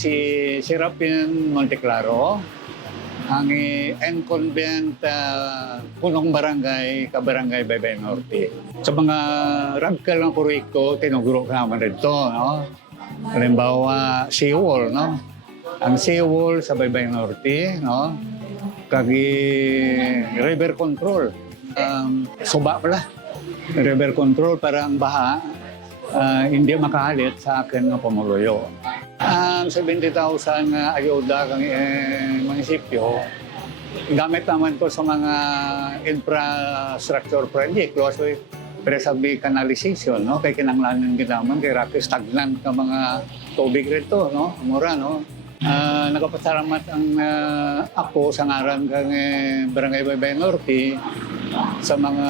si Serapin Monteclaro, ang incumbent punong barangay, kabarangay Baybay Norte. Sa mga radical ng proyekto, tinuguro ka naman rito, no? Halimbawa, seawall, no? Ang seawall sa Baybay Norte, no? Kagi river control. Suba pala. River control para ang baha hindi makahalit sa akin ng pamuluyo. Ang 70,000 ayuda ng munisipyo, gamit naman ko sa mga infrastructure project. Kasi presabi canalization, no? Kaya kinanglanan ginaman, kaya stagnant ng mga tubig rito, no? Mura, no? Nagpapasalamat ang ako sa ngaran ng Barangay Baybay Norte sa mga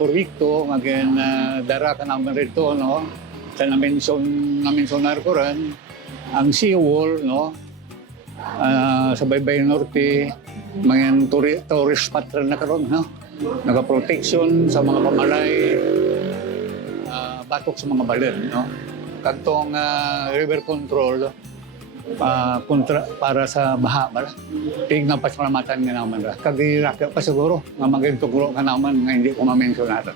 proyekto maging dara ka naman rito, no? Sa na-mentionar ko rin, ang seawall, no? Sa Baybay Norte, mga tourist spot rin na karon, no? Naka-protection sa mga pamalay, batok sa mga balon, no? Kantong river control, para sa baha ba? Tignan pasalamatan nga naman ra. Kagiraka pa siguro nga magintugro ka naman nga hindi ko ma-mentionar.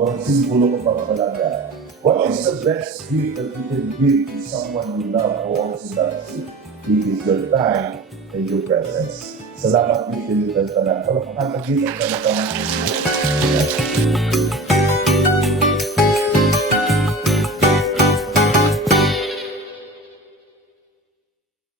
Ang simbolo ng pagpalaga. What is the best gift that you can give to someone you love who owns that seat? It is your time and your presence. Salamat din sa iyo, Tanan. Palapakatagin ang talagang